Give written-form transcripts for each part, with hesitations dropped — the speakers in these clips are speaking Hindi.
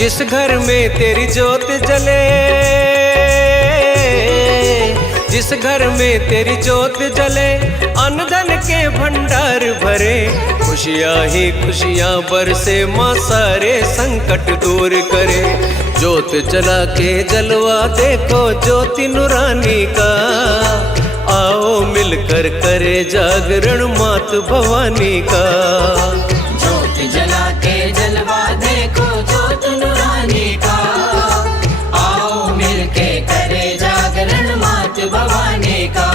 जिस घर में तेरी जोत जले, जिस घर में तेरी जोत जले, अन्न धन के भंडार भरे, खुशियाँ ही खुशियाँ बरसे, माँ सारे संकट दूर करे। जोत जला के जलवा देखो ज्योति नूरानी का, आओ मिलकर करे जागरण मात भवानी का। जोत जला के जलवा देखो ज्योत नूरानी का, आओ मिलके करे जागरण मात भवानी का।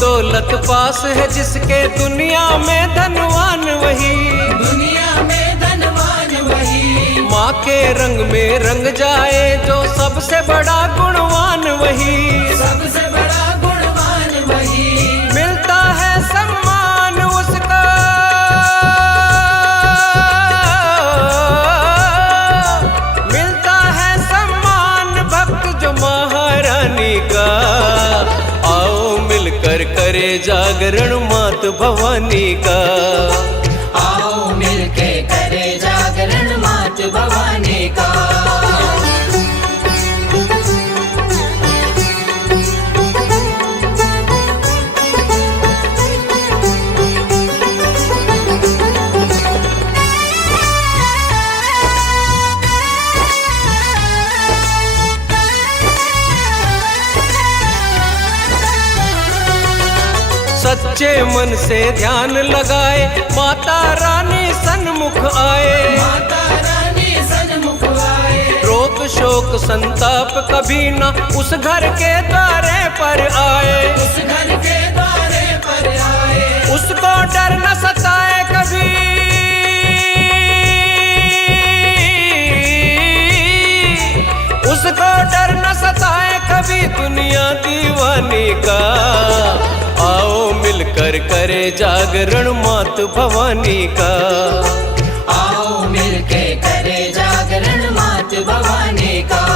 दौलत पास है जिसके, दुनिया में धनवान वही, दुनिया में धनवान वही। माँ के रंग में रंग जाए जो सबसे बड़ा गुणवान वही, सबसे बड़ा गुणवान वही। मिलता है सम्मान उसका, मिलता है सम्मान भक्त जो महारानी का। मिलकर करे जागरण मात भवानी का, आओ मिलके करे जागरण मात भवानी का। सच्चे मन से ध्यान लगाए, माता रानी सन्मुख आए, माता रानी सन्मुख आए। रोग शोक संताप कभी न उस घर के द्वारे पर आए, उस घर के द्वारे पर आए। उसको डर न सताए कभी, उसको डर न सताए कभी दुनिया दीवानी का। आओ मिलकर करे जागरण मात भवानी का, आओ मिलके करे जागरण मात भवानी का।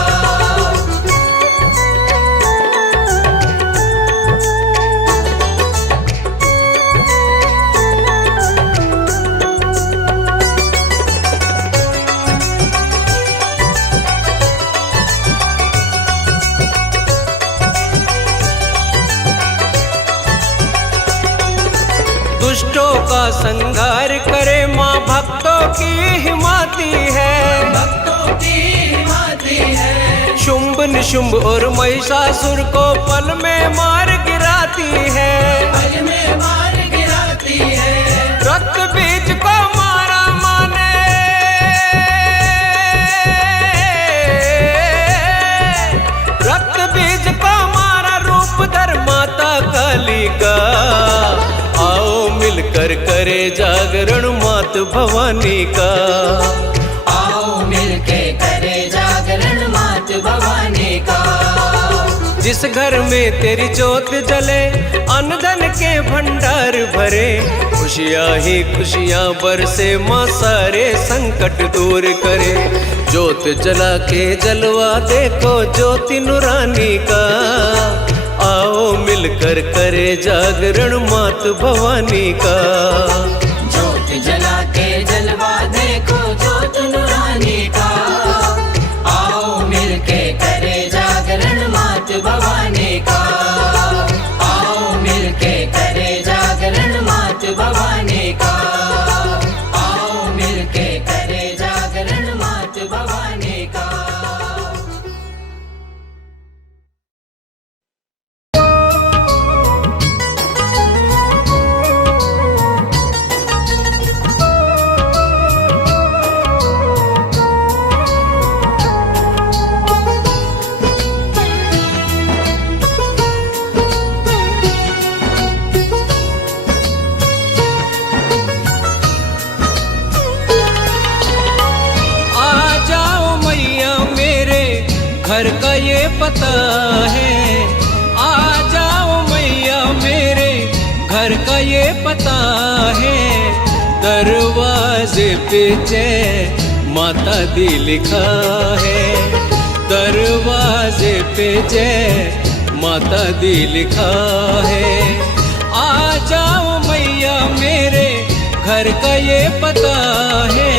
दुष्टों का संहार करे, माँ भक्तों की हिमाती है, भक्तों की हिमाती है। शुंभ निशुंभ और महिषासुर को पल में मार गिराती है, पल में मार गिराती है। रक्त बीज को मारा माने, रक्त बीज को मारा रूप धर माता काली का। आओ मिलकर करे जागरण मात भवानी का, आओ मिलके करे जागरण मात भवानी का। जिस घर में तेरी जोत जले, अन्न धन के भंडार भरे, खुशियाँ ही खुशियाँ बरसे, माँ सारे संकट दूर करे। जोत जला के जलवा देखो ज्योति नूरानी का, आओ मिलकर करे जागरण मात भवानी का। जोत जला के जलवा देखो ज्योत नूरानी का, आओ मिलके करे जागरण मात भवानी का। आओ मिलके करे जागरण मात भवानी का, आओ मिलके करे जागरण मात भवानी का। घर का ये पता है, आ जाओ मैया मेरे है, दरवाजे पे जय माता दी लिखा है, दरवाजे पे जय माता दी लिखा है। आ जाओ मैया मेरे घर का ये पता है,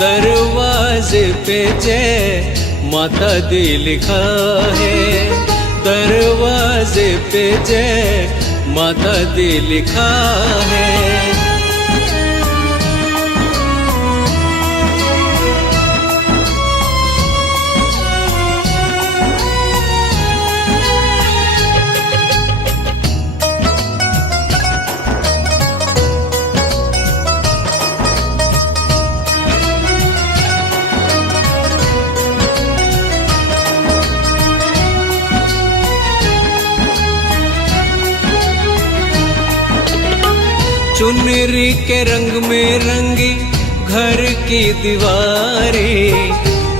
दरवाजे पे जय माता दी लिखा है, दरवाजे पे जय माता दी लिखा है। चुनरी के रंग में रंगी घर की दीवारें,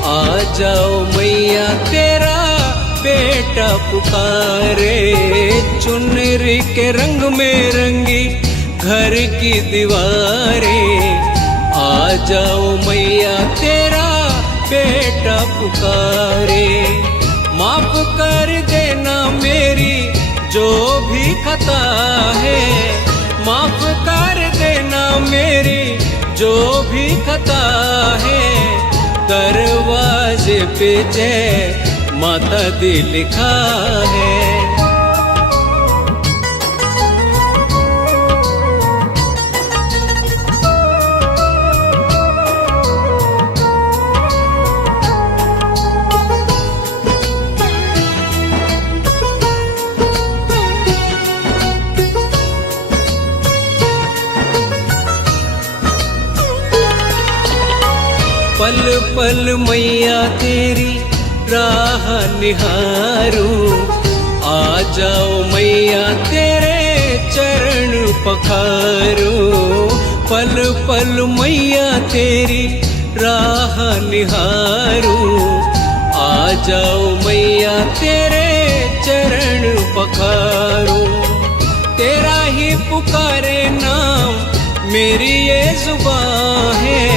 आ जाओ मैया तेरा बेटा पुकारे। चुनरी के रंग में रंगी घर की दीवारें, आ जाओ मैया तेरा बेटा पुकारे। माफ कर देना मेरी जो भी खता है, माफ कर देना मेरी जो भी खता है, दरवाजे पे जय माता दी लिखा है। पल पल मैया तेरी राह निहारूं, आ जाओ मैया तेरे चरण पखारूं। पल पल मैया तेरी राह निहारूं, आ जाओ मैया तेरे चरण पखारूं। तेरा ही पुकारे नाम मेरी ये जुबान है,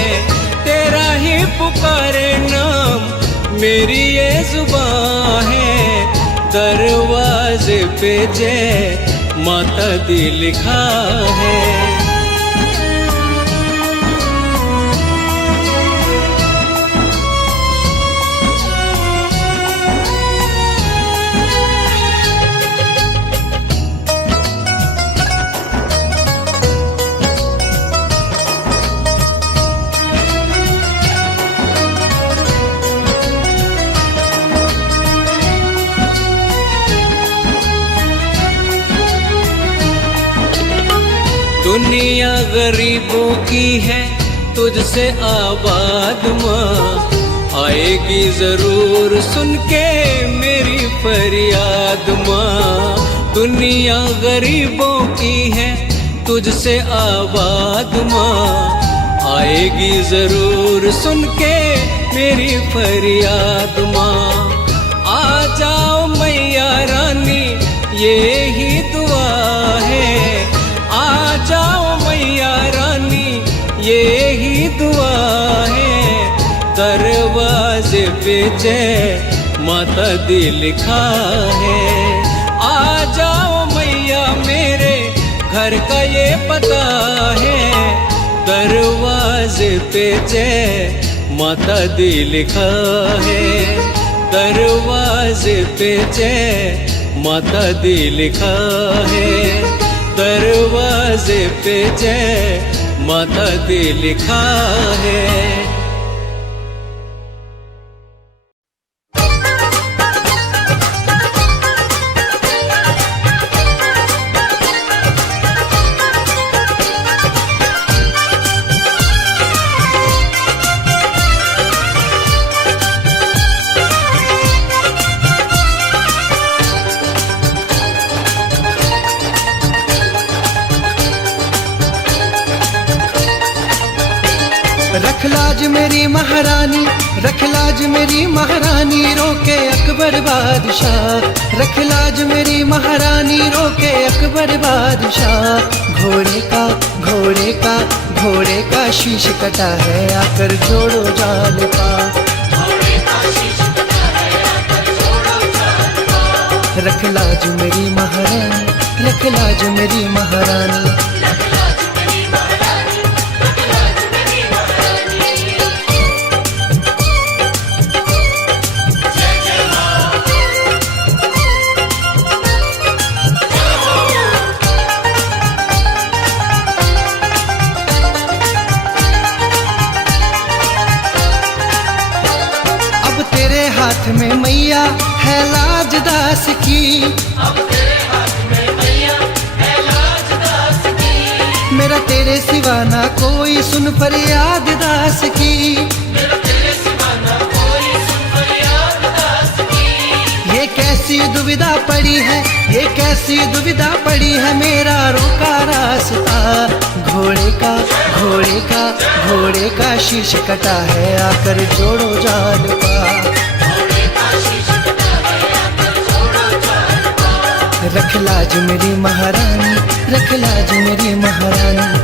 तेरा ही पुकारे नाम मेरी ये जुबान है, दरवाजे पे जय माता दी लिखा है। दुनिया गरीबों की है तुझसे आबाद माँ, आएगी जरूर सुन के मेरी फरियाद माँ। दुनिया गरीबों की है तुझसे आबाद माँ, आएगी जरूर सुन के मेरी फरियाद माँ। आ जाओ मैया रानी ये ही दुआ है, आ जाओ मैया रानी ये ही दुआ है, दरवाजे पे जय माता दी लिखा है। आ जाओ मैया मेरे घर का ये पता है, दरवाजे पे जय माता दी लिखा है, दरवाजे पे जय माता दी लिखा है, दरवाजे पे जय माता दी लिखा है। रख लाज मेरी महारानी, रख लाज मेरी महारानी, रोके अकबर बादशाह। रख लाज मेरी महारानी, रोके अकबर बादशाह। घोड़े का घोड़े का घोड़े का शीश कटा है, आकर जोड़ो जाल पा। रख लाज मेरी महारानी, रख लाज मेरी महारानी। हाथ में मैया है लाज दास की, अब तेरे हाथ में मैया है लाज दास की। मेरा तेरे सिवा ना कोई सुन फरियाद दास की, मेरा तेरे सिवा ना कोई सुन फरियाद दास की। ये कैसी दुविधा पड़ी है, ये कैसी दुविधा पड़ी है, मेरा रोका रास्ता। घोड़े का घोड़े का घोड़े का शीश कटा है, आकर जोड़ो जाल पा। रख लाज मेरी महारानी, रख लाज मेरी महारानी।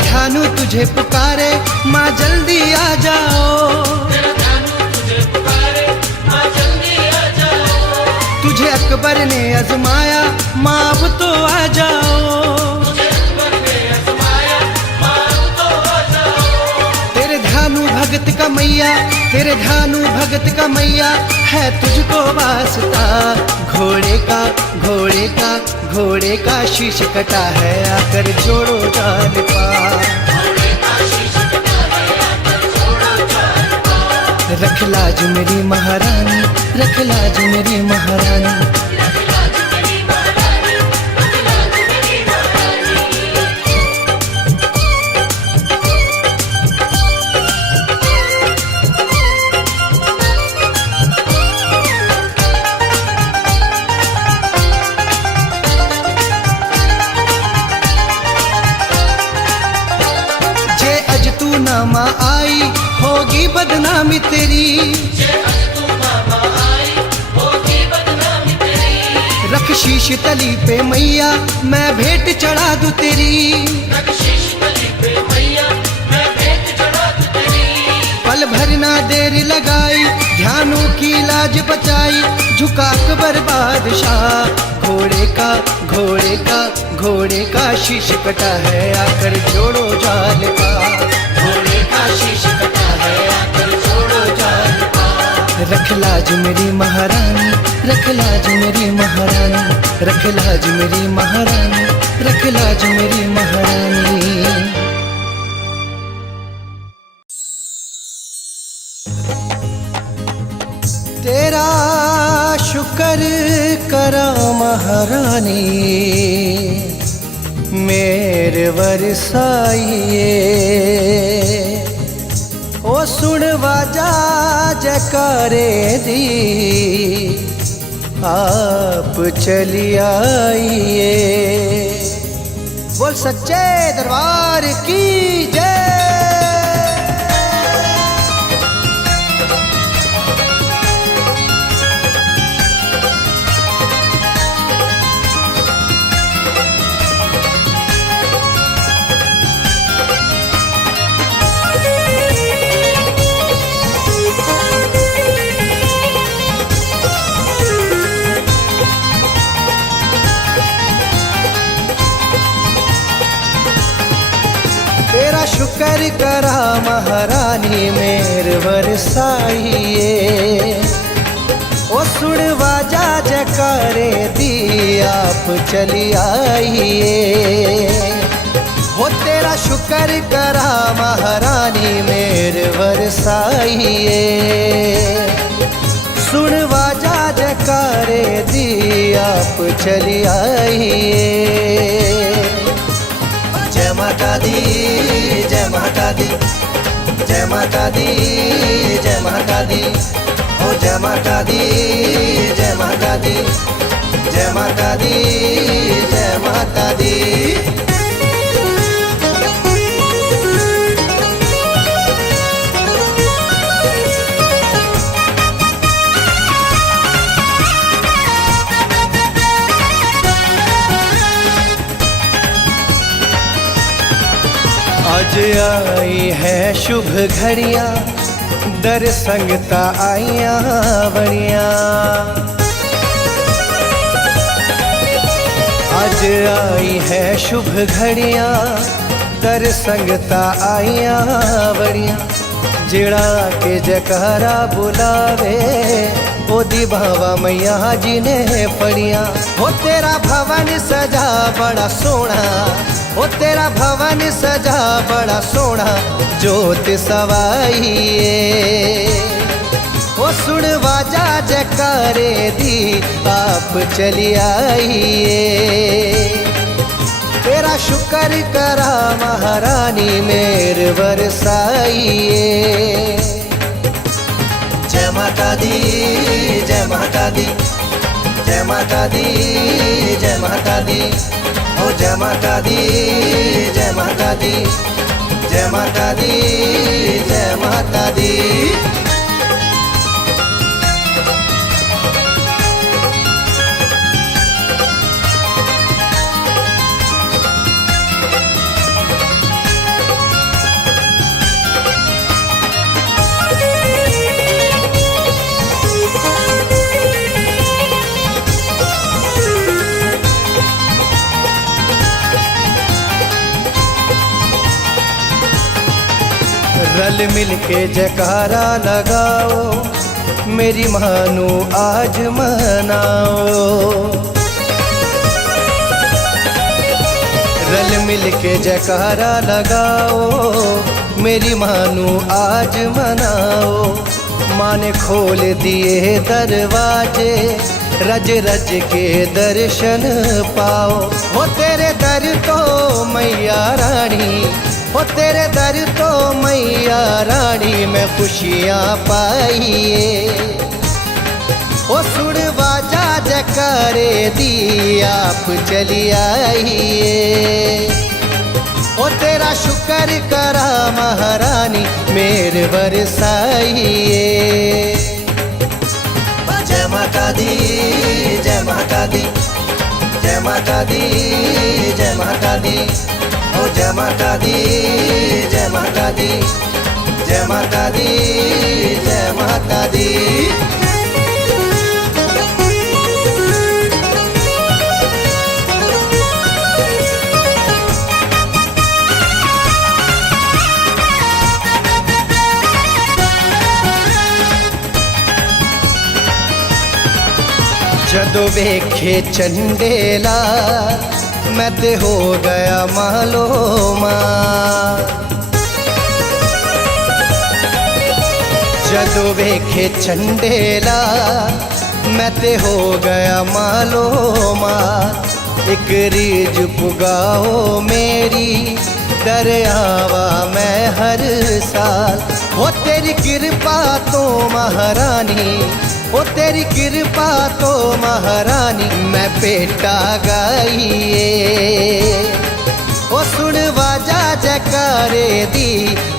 ध्यानु तुझे पुकारे माँ जल्दी आ जाओ, तेरा ध्यानु तुझे पुकारे माँ जल्दी आ जाओ। तुझे अकबर ने आजमाया माँ अब तो आ जाओ, तुझे अकबर ने आजमाया माँ अब तो आ जाओ। तेरे ध्यानु भगत का मैया, तेरे ध्यानु भगत का मैया है तुझको वास्ता। घोड़े का घोड़े का घोड़े का शीश कटा है, आकर जोड़ो जाल पा। रख लाज मेरी महारानी, रख लाज मेरी महारानी। जे अज तू ना माँ आई होगी बदनामी तेरी, रख शीश तली पे मैया मैं भेंट चढ़ा दूं तेरी, पल भर ना देर लगाई ध्यानों की लाज बचाई, झुका अकबर बादशाह। घोड़े का घोड़े का घोड़े का शीश कटा है, आकर जोड़ो जाल पा। घोड़े का शीश कटा है, आकर जोड़ो जाल पा। रख लाज मेरी महारानी, रख लाज मेरी महारानी, रख लाज मेरी महारानी, रख लाज मेरी महारानी। तेरा शुक्र करा महारानी, मेरे वरसाइए। ओ सुन वाजा जयकारे दी, आप चली आइए। बोल सच्चे दरबार की जय। तेरा शुक्र करा महारानी, मेरे वरसाइए। ओ सुन वाजा जयकारे दी, आप चली आइए। हो तेरा शुक्र करा महारानी, मेरे वरसाइए। सुन वाजा जयकारे दी, आप चली आइए। माता दी, जय माता दी, जय माता दी, ओ जय माता दी, जय माता दी, जय माता दी, जय माता दी। आज आई है शुभ घड़ियाँ, दर संगता आइया बड़िया। आज आई है शुभ घड़ियाँ, दर संगता आइया बड़िया। जिड़ा के जयकारा बुलावे ओदी भावा मैया जी ने पड़िया। हो तेरा भवन सजा बड़ा सोना, ओ तेरा भवन सजा बड़ा सोना, जोत सवाइए। ओ सुन बाजा जयकारे दी, आप चली आइए। तेरा शुक्र करा महारानी, मेर बरसाइए। जय माता दी, जय माता दी, जय माता दी, जय माता दी, ओ जय माता दी, जय माता दी, जय माता दी, जय माता दी। रल मिल के जयकारा लगाओ, मेरी मानो आज मनाओ। रल मिल के जयकारा लगाओ, मेरी मानो आज मनाओ। माँ ने खोल दिए दरवाजे, रज रज के दर्शन पाओ। हो तेरे दर तो मैया रानी, हो तेरे दर तो मैया रानी, में खुशियाँ पाइए। ओ सुन बाजा जयकारे दी, आप चली आइए। ओ तेरा शुक्र करा महारानी, मेर बरसाइए। जय माता दी, जय माता दी, जय माता दी, जय माता दी, ओ जय माता दी, जय माता दी, जय माता दी, जय माता दी। जदों वेखे चंडेला, मैं ते हो गया मालो मां। जदों वेखे चंडेला, मैं ते हो गया मालो मां। एक रीज पुगाओ मेरी, डर आवा मैं हर साल। हो तेरी कृपा तो महारानी, ओ तेरी कृपा तो महारानी, मैं बेटा गाइए। ओ सुन बाजा जयकारे दी,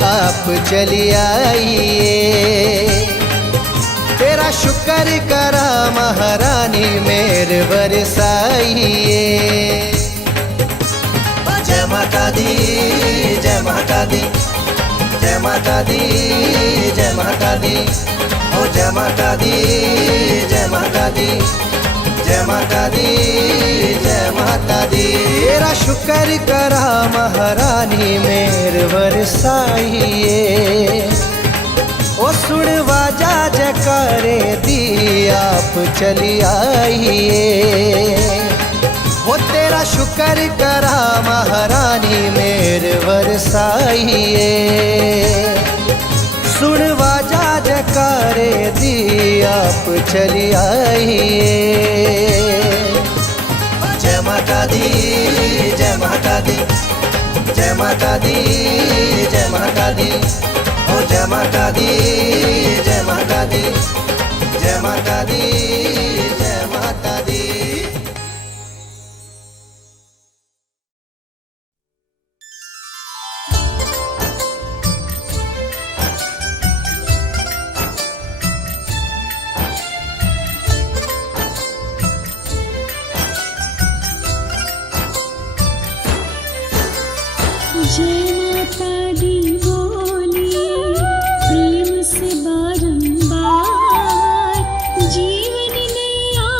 आप चली आइए। तेरा शुक्र करा महारानी, मेर बरसाइए। जय माता दी, जय माता दी, जय माता दी, जय माता दी, ओ जय माता दी, जय माता दी, जय माता दी, जय माता दी। तेरा शुक्र करा महारानी, मेर बरसाइए। ओ सुन बाजा जयकारे दी, आप चली आइए। वो तेरा शुक्र करा महारानी, मेर बरसाइए। सुन बाजा जयकारे दी, आप चली आइए। जय माता दी, जय माता दी, जय माता दी, जय माता दी, ओ जय माता दी, जय माता दी, जय माता दी, जय माता दी। जय माता दी बोलिए प्रेम से बारंबार, जीवन नैया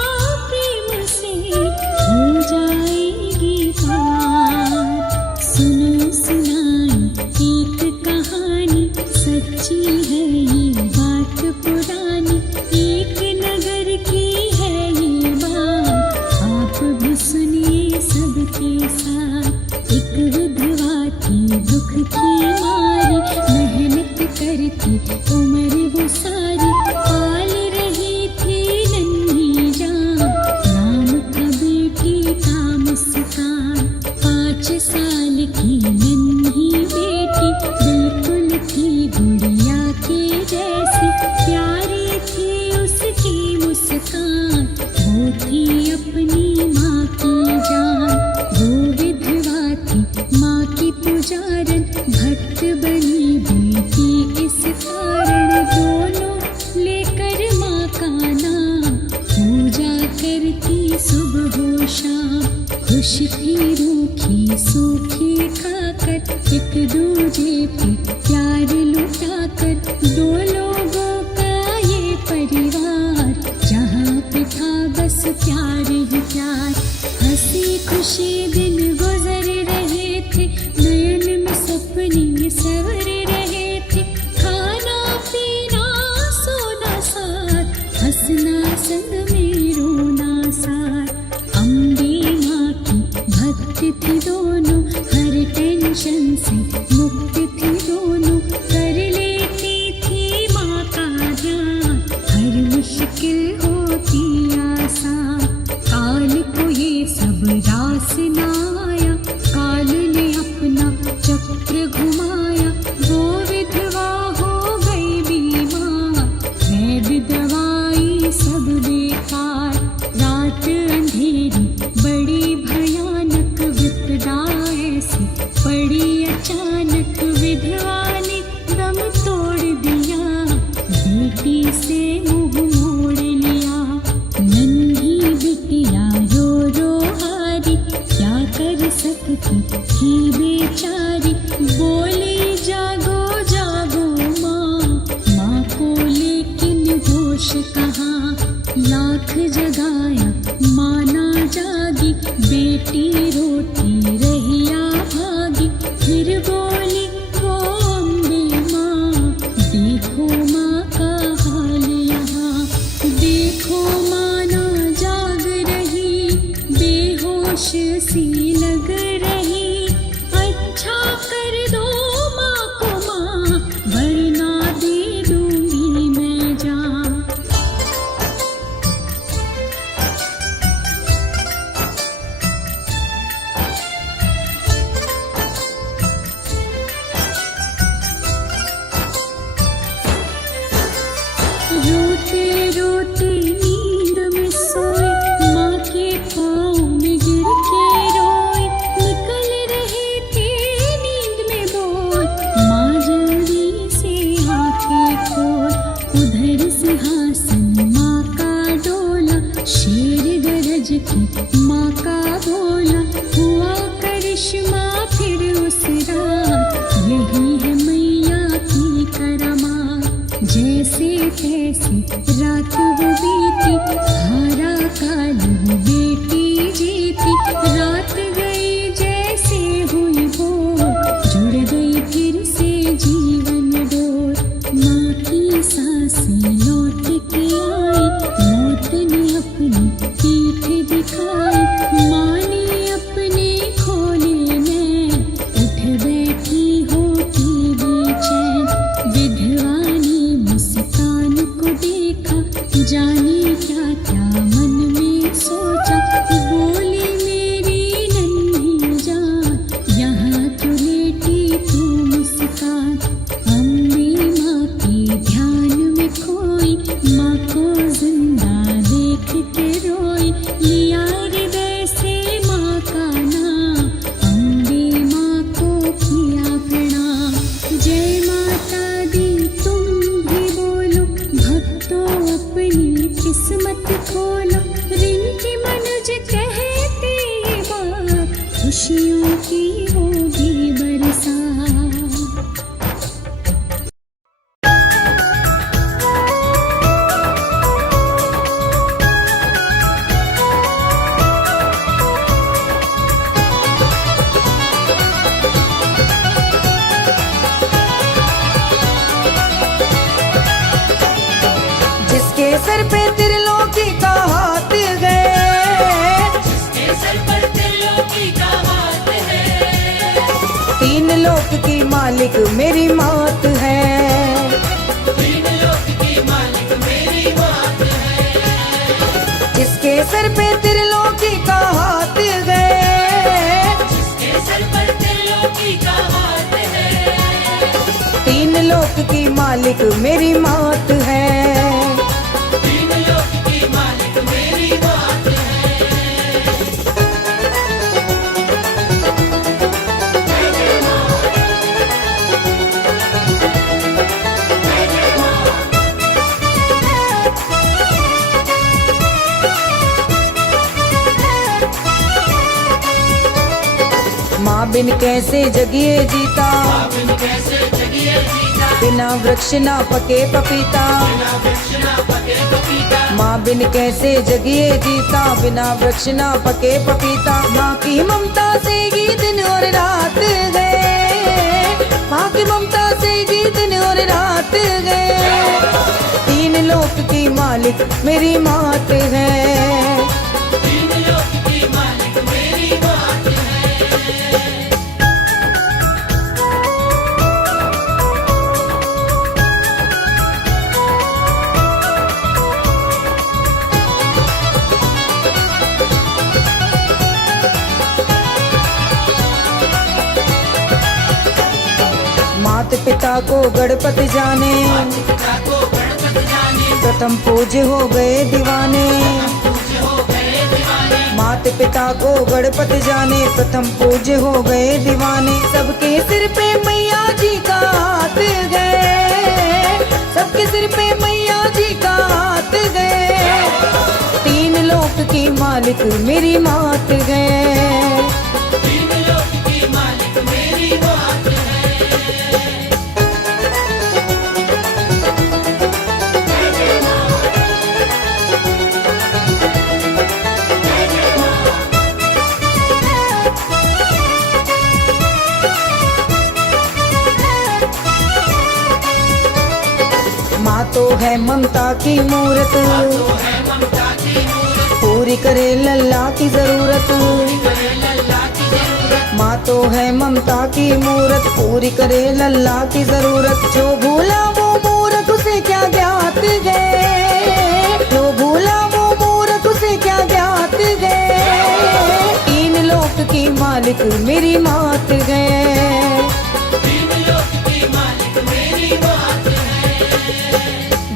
प्रेम से हो जाएगी पार। सुनो सुनाई एक कहानी, सच्ची है ये बात पुरानी, एक नगर की है ये बात, आप भी सुनिए सबके साथ। एक विधवा थी दुख की मारी, मेहनत करती उम्र वो सारी, पाल रही थी नन्ही जान, नाम था बेटी का मुस्कान। 5 साल की नन्ही बेटी बिल्कुल थी गुड़िया के जैसी, प्यारी थी उसकी मुस्कान, वो थी अपनी माँ की जान। वो विधवा थी माँ की पुजारन, भक्त बनी बेटी इस कारण, दोनों लेकर माँ का नाम पूजा करती सुबह हो शाम। खुश थी रूखी सूखी खाकर, एक दूजे पे प्यार लुटाकर, 2 लोगों का ये परिवार, जहाँ पे था बस प्यार ही प्यार। हंसी खुशी दिन गुजर रहे थे, नयन में सपने सवर रहे थे, खाना पीना सोना साथ, हंसना संग में रोना साथ। अम्बे माँ की भक्त थी दोनों, हर टेंशन से मुक्त थी दोनों, कर लेती थी माँ का ध्यान, हर मुश्किल होती आसान। काल को ये सब रास न आया, काल ने अपना चक्र घुमाया, वो विधवा हो गई बीमार, वैद्य दवाई सब बेकार। रात अंधेरी बड़ी भयानक, विपदा ऐसी पड़ी अचानक, विधवा ने दम तोड़ दिया, बेटी से मुंह मोड़ लिया। नन्ही बिटिया रो रो हारी, क्या कर सकती थी बेचारी, बोली जागो जागो माँ, माँ को लेकिन होश कहाँ, लाख जगाया माँ ना जागी, बेटी रोती रहिया भागी, फिर बोली वो अम्बे माँ, देखो माँ का हाल यहाँ, देखो माँ ना जाग रही, बेहोश सी लग रही, अच्छा कर दो माँ को माँ, वरना दे दूंगी मैं जान। रोते रोते नींद में सोए, माँ के पाँव में गिर के रोए, निकल रहे थे नींद में बोल, माँ जल्दी से आंखें खोल। उधर सिंहासन माँ का डोला, शेर गरज के माँ का बोला, हुआ करिश्मा फिर उस रात, यही है मैया की करामात। जैसे तैसी रात वो सर पे त्रिलोकी का हाथ है, जिसके सर पर त्रिलोकी का हाथ है, तीन लोक की मालिक मेरी मात है, तीन लोक की मालिक मेरी मात है, जिसके सर पे त्रिलोकी का हाथ है, जिसके सर पर त्रिलोकी का हाथ है, तीन लोक की मालिक मेरी मात है। तीन लोक की मालिक मेरी मात है। माँ बिन कैसे जगिए जीता, बिन कैसे जगिए जीता, बिना वृक्ष ना पके पपीता, बिना वृक्ष ना पके पपीता, माँ बिन कैसे जगिए जीता, बिना वृक्ष ना पके पपीता। माँ की ममता से ही दिन और रात गए, माँ की ममता से ही दिन और रात गए, तीन लोक की मालिक मेरी मात है, तीन लोक की मालिक मेरी मात है। मात पिता को गणपति जाने, पिता को गणपति जाने, प्रथम पूज्य हो गए दीवाने, पूज्य हो गए दीवाने, मात पिता को गणपति जाने, प्रथम पूज्य हो गए दीवाने। सबके सिर पे मैया जी का हाथ गए, सबके सिर पे मैया जी का हाथ गए, तीन लोक की मालिक मेरी मात गए, तीन लोक की मालिक मेरी मात है। माँ तो है ममता की मूरत, तो है ममता की मूरत, पूरी करे लल्ला की जरूरत, करे लल्ला की जरूरत, माँ तो है ममता की मूरत, पूरी करे लल्ला की जरूरत। जो भूला वो मूरत उसे क्या ज्ञात गए, जो भूला वो मूरत उसे क्या ज्ञात गए, तीन लोक की मालिक मेरी मात गए, तीन लोक की मालिक मेरी मात है।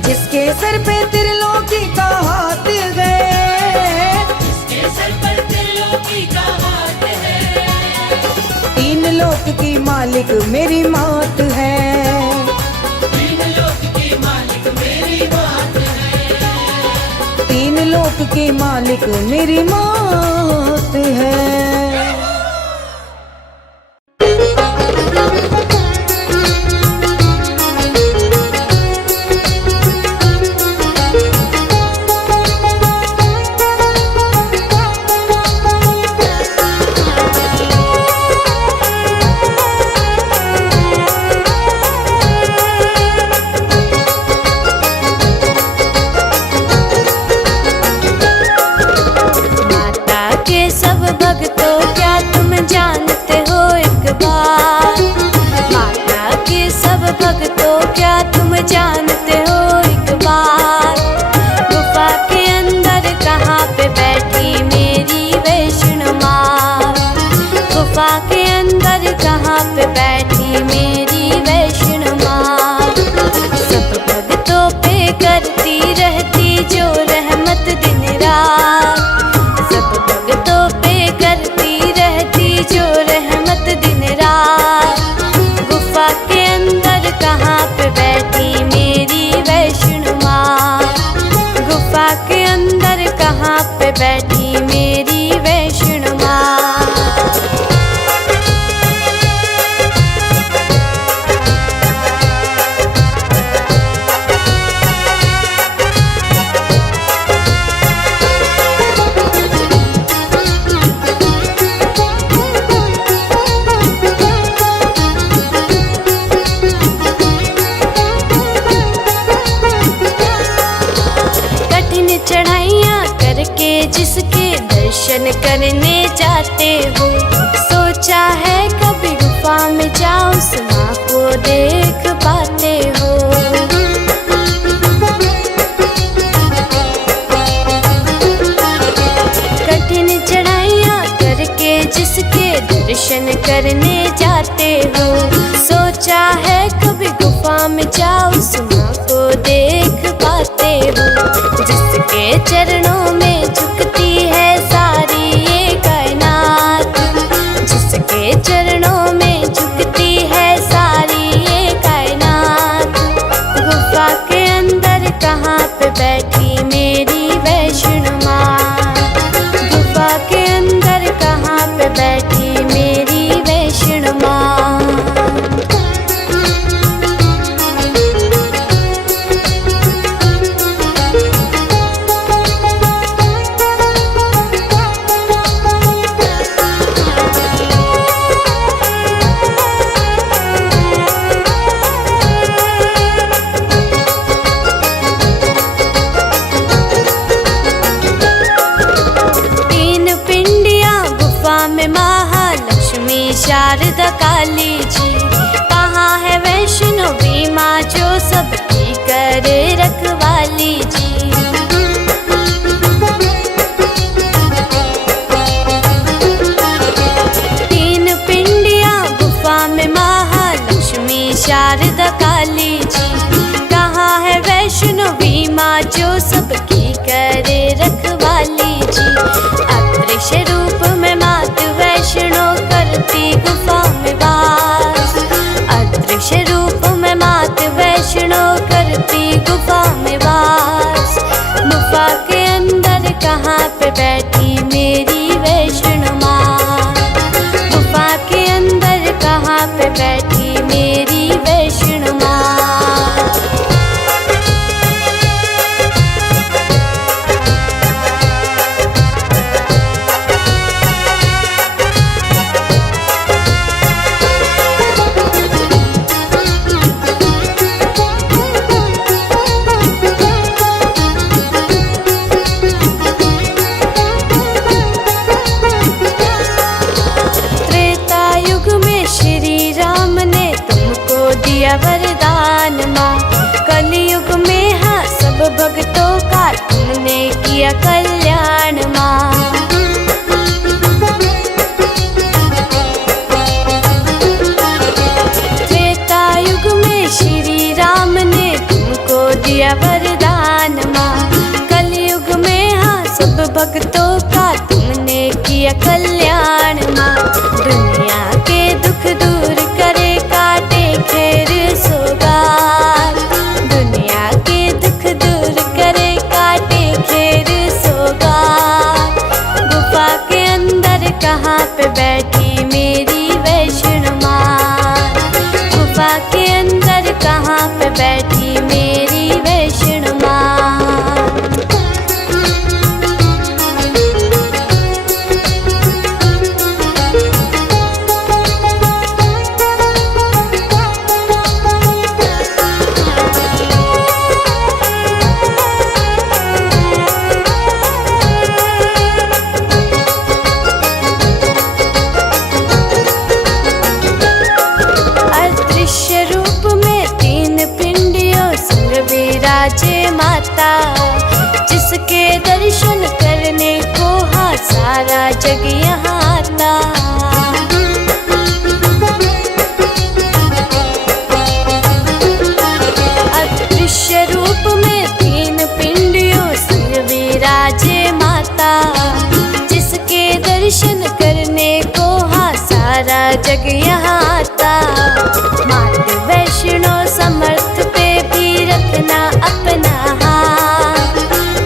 जिसके सर पे त्रिलोकी का हाथ गए, जिसके सर पर त्रिलोकी का हाथ है, तीन लोक की मालिक मेरी मात है, तीन लोक की मालिक मेरी मात है। तीन लोक की मालिक मेरी मात है। चढ़ाइयाँ करके जिसके दर्शन करने जाते हो, सोचा है कभी गुफा में जाओ उस माँ को देख पाते हो। कठिन चढ़ाइयाँ करके जिसके दर्शन करने जाते हो, सोचा है कभी गुफा में जाओ उस माँ को देख पाते हो। जिसके चरणों में झुकती है सारी ये कायनात, जिसके चरणों में झुकती है सारी ये कायनात। गुफा के अंदर कहाँ पे बैठी मेरी वैष्णो माँ, गुफा के अंदर कहाँ पे बैठी मेरी वैष्णो माँ। शारदा काली जी कहाँ है वैष्णवी माँ जो सबकी करे रखवाली जी। तीन पिंडियाँ गुफा में महालक्ष्मी शारदा काली जी, कहाँ है वैष्णवी माँ जो सबकी करे रखवाली जी। अदृश्य रूप में मात वैष्णो करती गुफा में वास, अदृश्य रूप में मात वैष्णो करती गुफा में वास। गुफा के अंदर कहाँ पे बैठी मेरी वैष्णो माँ, गुफा के अंदर कहाँ पे बैठी मेरी वैष्णो माँ। वरदान माँ, कलयुग में हाँ सब भक्तों का तुमने किया कल्याण माँ। त्रेता युग में श्री राम ने तुमको दिया वरदान माँ, कलयुग में हाँ सब भक्तों का तुमने किया कल्याण माँ। दुनिया के दुख दूर करे काटे खेर सोगार, दुनिया के दुख दूर करे काटे खेर सोगार। गुफा के अंदर कहाँ पे बैठी मेरी वैष्णो माँ, गुफा के अंदर कहाँ पे बैठी मेरी वैष्णो माँ। विराजे माता, जिसके दर्शन करने को हाँ सारा जग यहाँ आता। अदृश्य रूप में तीन पिंडियों संग विराजे माता, जिसके दर्शन करने को हाँ सारा जग यहाँ आता। मात वैष्णो समर्थ पे भी रखना अपना हाथ,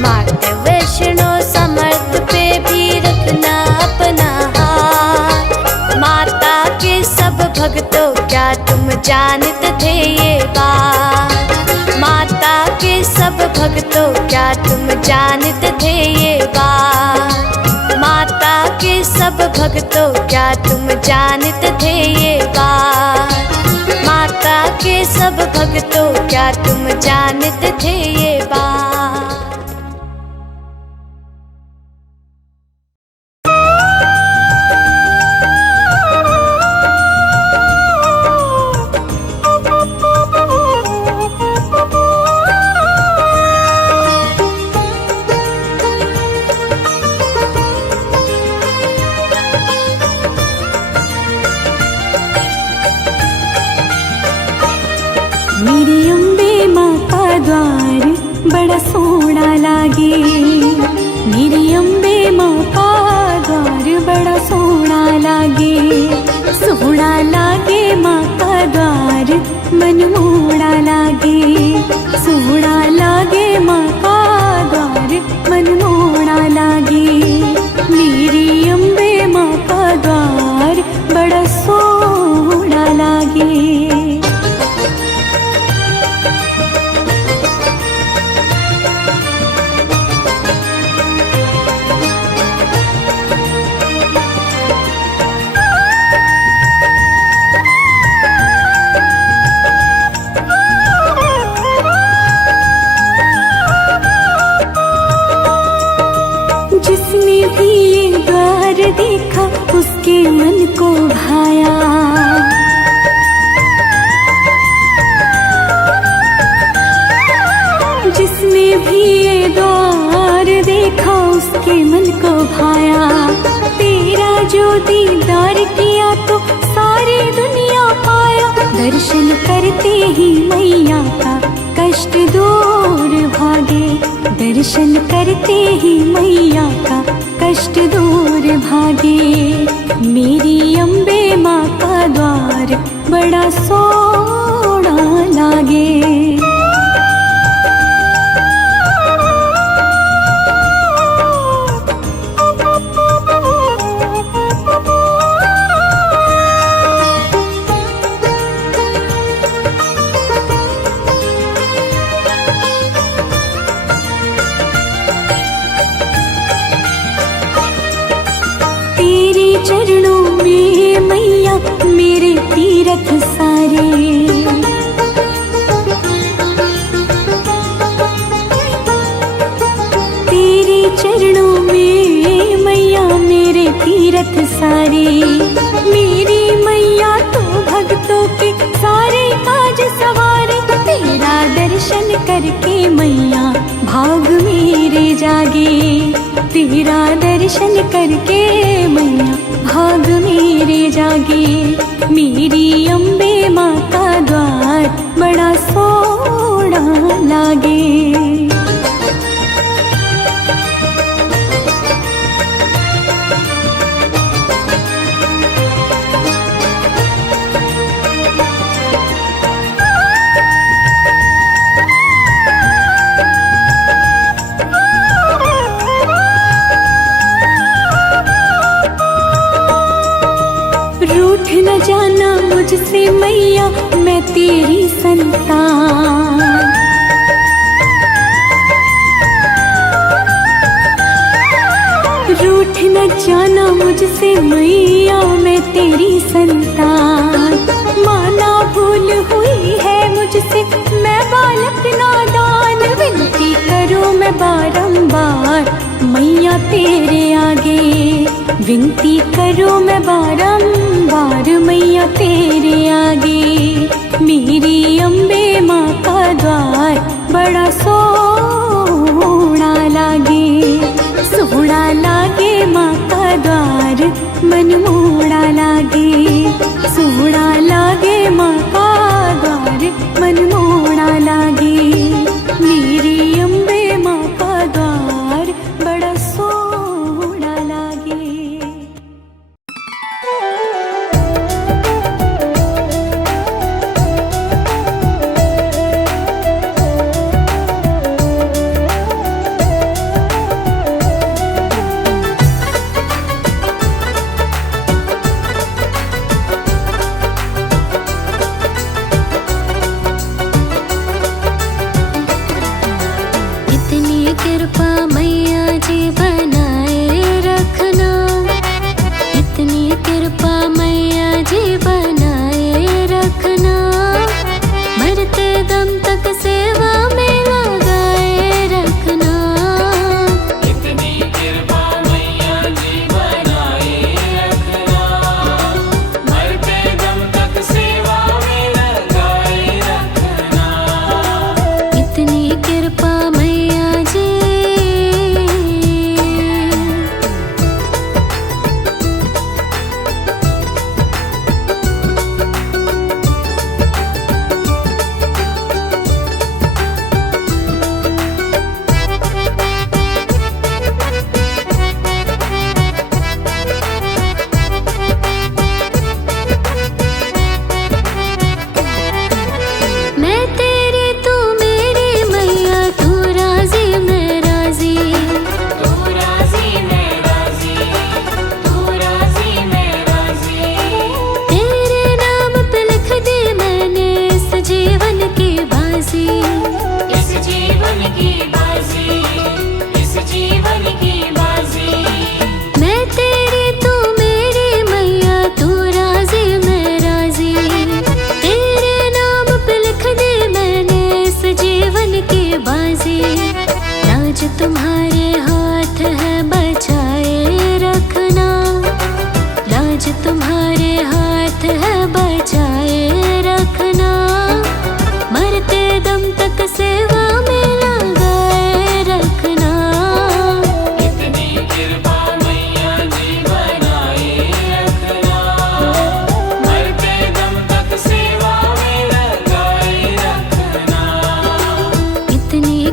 मात वैष्णो समर्थ पे भी रखना अपना हाथ। माता के सब भक्तों क्या तुम जानते थे ये बात, माता के सब भक्तों क्या तुम जानते थे ये बात। माता के सब भक्तों क्या तुम जानते थे ये बात, माता के सब भक्तों क्या तुम जानते थे ये बात। करते ही मैया का कष्ट दूर भागे। मेरी अम्बे माँ का द्वार बड़ा सोना लागे। चरणों में मैया मेरे तीरथ सारे। तेरे चरणों में मैया मेरे तीरथ सारे। मेरी मैया तो भक्तों के सारे काज सवारे। तेरा दर्शन करके मैया भाग मेरे जागे। तेरा दर्शन करके मैया भाग मेरे जागे। मेरी अम्बे माँ का द्वार बड़ा सोना लागे। रूठ न जाना मुझसे मैया मैं तेरी संतान। रूठ न जाना मुझसे मैया मैं तेरी संतान। माना भूल हुई है मुझसे मैं बालक नादान। विनती करूं मैं बारंबार मैया तेरे आगे। विनती करूं मैं बारंबार मैया तेरे आगे। मेरी अम्बे माँ का द्वार बड़ा सोना लागे। सोना लागे माँ का द्वार मन मोड़ा लागे। सोना लागे माँ का द्वार मन मोड़ा लागे। मेरी अम्बे माँ का द्वार बड़ा सोना लागे।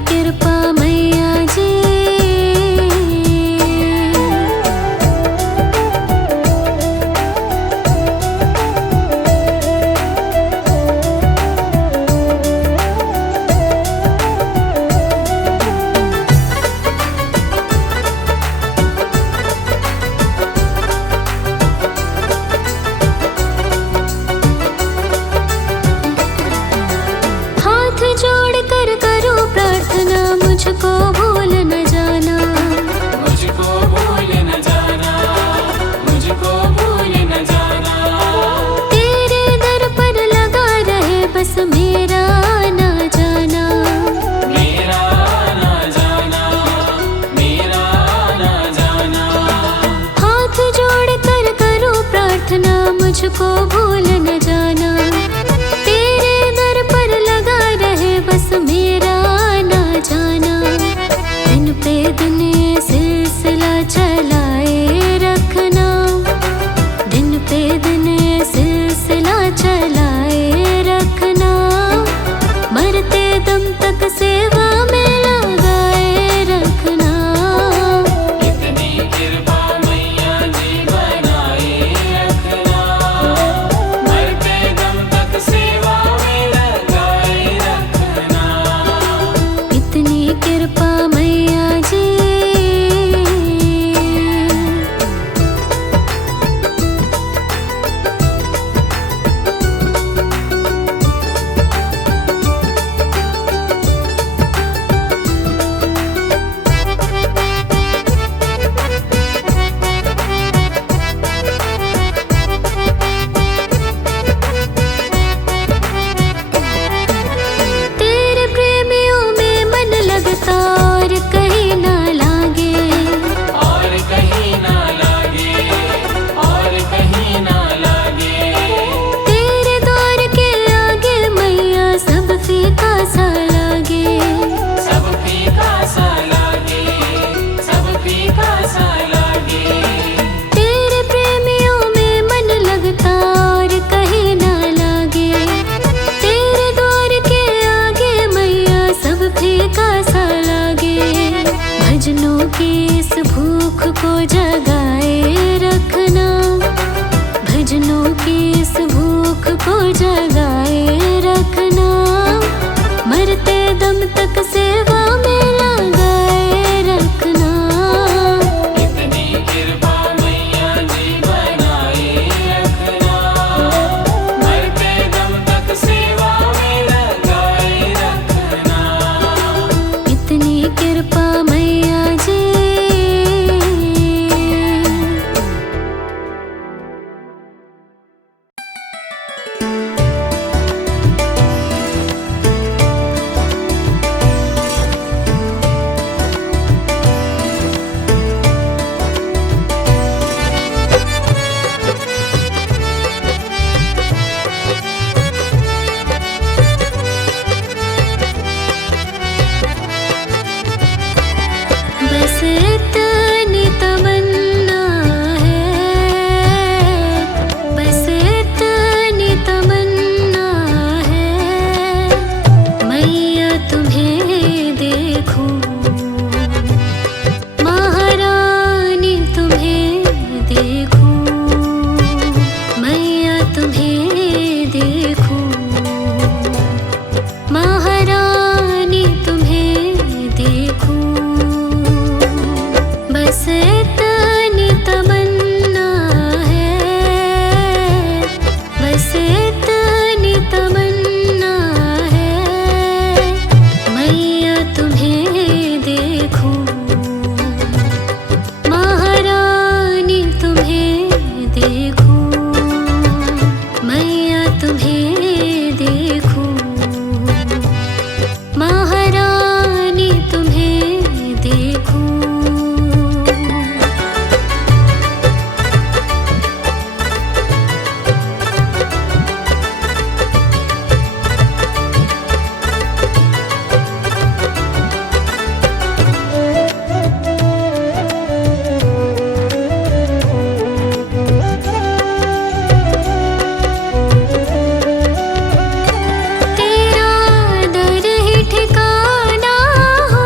कृपा मैया जी। मुझको भूल न जाना, तेरे दर पर लगा रहे बस मेरा आना जाना। दिन पे दिन ये सिलसिला चलाए रखना, दिन पे दिन ये सिलसिला चलाए रखना। मरते दम तक सेवा में लगाए रखना। इतनी कृपा मैया जी बनाए रखना, मरते दम तक सेवा में लगाए रखना। इतनी कृपा मैया जी। तेरे प्रेमियों में मन लगता और कहीं ना लागे, और कहीं ना लागे, और कहीं ना लागे। तेरे द्वार के आगे मैया सब फीका सा लागे। सब फीका सा लागे, सब फीका सा लागे। तेरे प्रेमियों में मन लगता और कहीं ना लागे, तेरे द्वार के आगे मैया सब फीका सा लागे। भजनों की इस भूख को जगाए रखना, भजनों की इस भूख को जगाए रखना। मरते दम तक सेवा में लगाए रखना। इतनी कृपा मैया जी बनाए रखना, मरते दम तक सेवा में लगाए रखना। इतनी कृपा मैया जी। बस इतनी तमन्ना है, बस इतनी तमन्ना है। मैया तुम्हें देखूं, महारानी तुम्हें देखूं। मैया तुम्हें देखूं, महारानी तुम्हें देखूं। बस इतनी तमन्ना है, बस इतनी तमन्ना है। मैया तुम्हें देखूं, महारानी तुम्हें देखूं। मैया तुम्हें देखूं, महारानी तुम्हें देखूं। तेरा दर ही ठिकाना हो,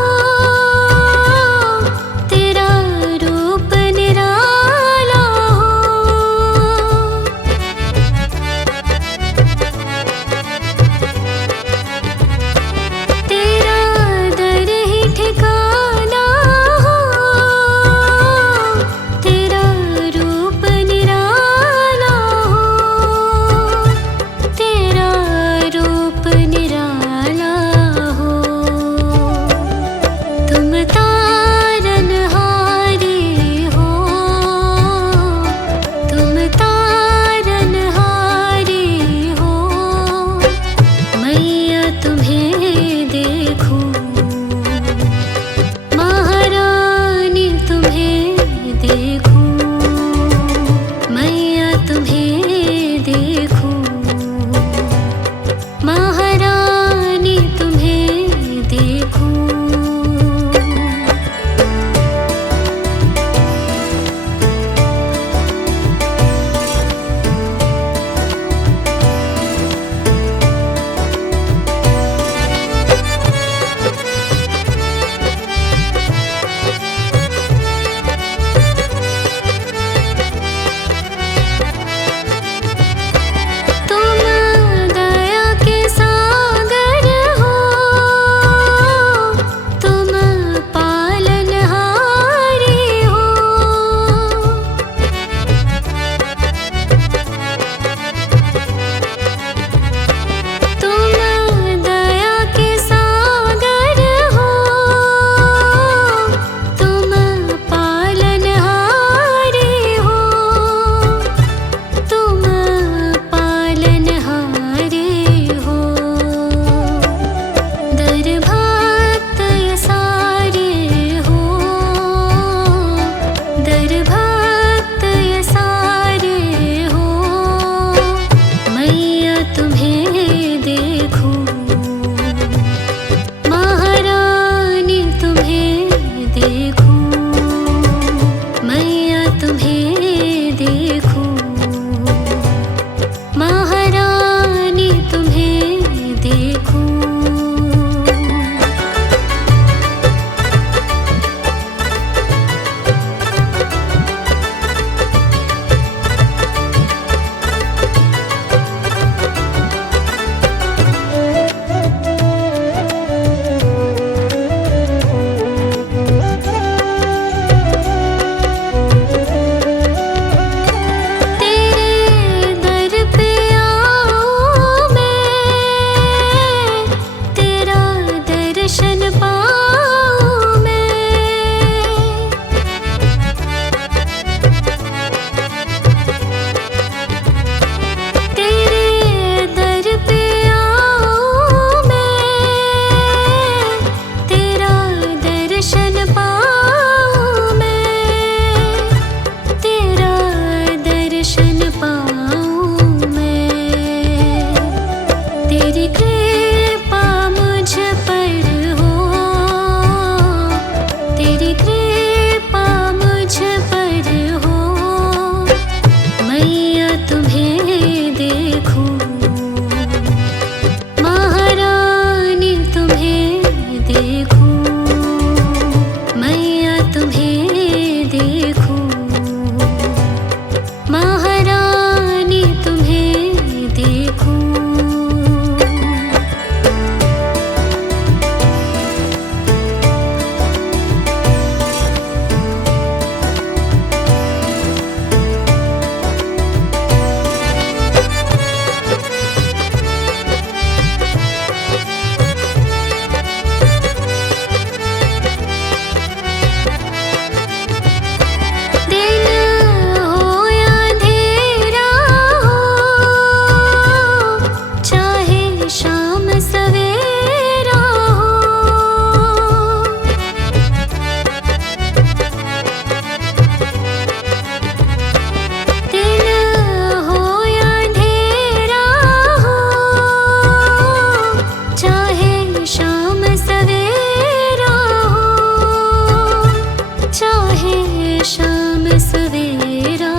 शाम सवेरा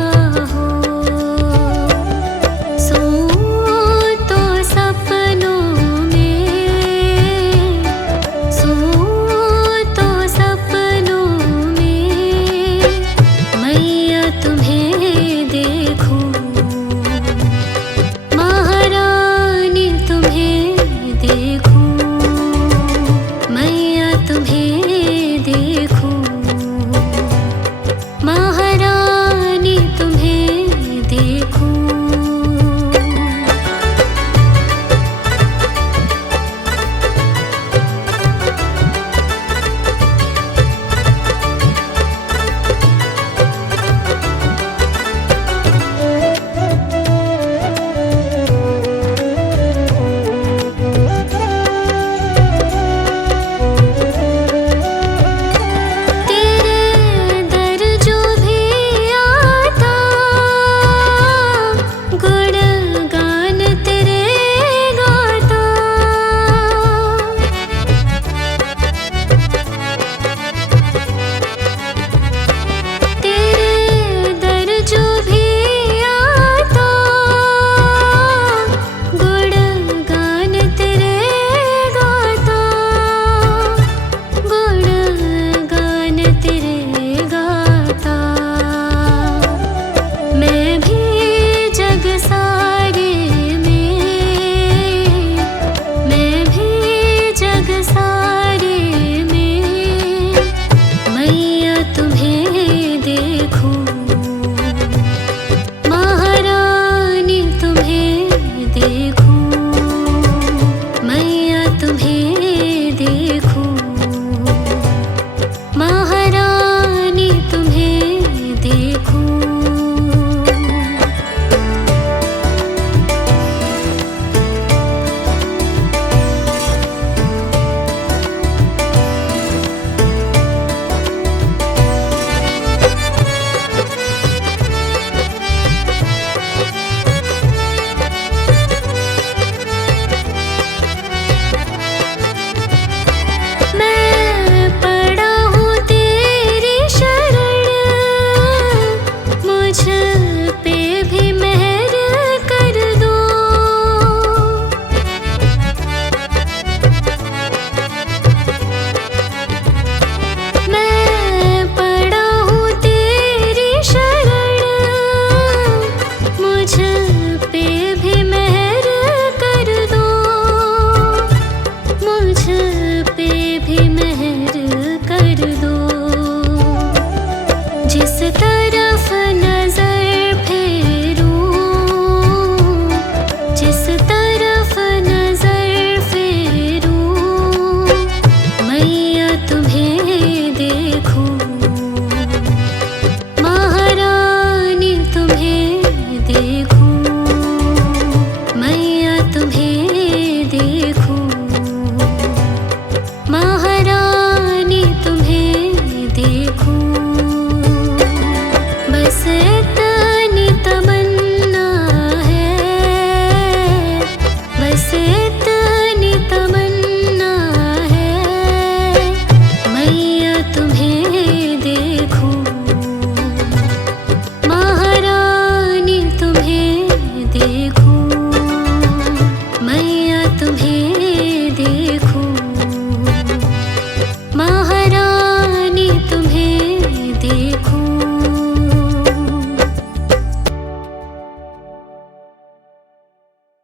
हो, सो तो सपनों में, सो तो सपनों में मैया तुम्हें देखूं, महारानी तुम्हें देखूं, मैया तुम्हें देखूं, महारानी तुम्हें देखूं। तेरे दर जो भी आता, गुणगान तेरे गाता, तेरे दर जो भी आता, गुणगान तेरे गाता, गुणगान तेरे गाता। मैं भी जग सारे में, मैं भी जग सारे में मैया तुम्हें देखूं, महारानी तुम्हें देखूं, मैया तुम्हें देखूं, महारानी तुम्हें देखूं। मैं पड़ा हूँ तेरी शरण, मुझ पे भी मेहर कर दो, मैं पड़ा हूँ तेरी शरण, मुझ पे भी मेहर कर दो, मुझ पे भी मेहर कर दो। जिस तरफ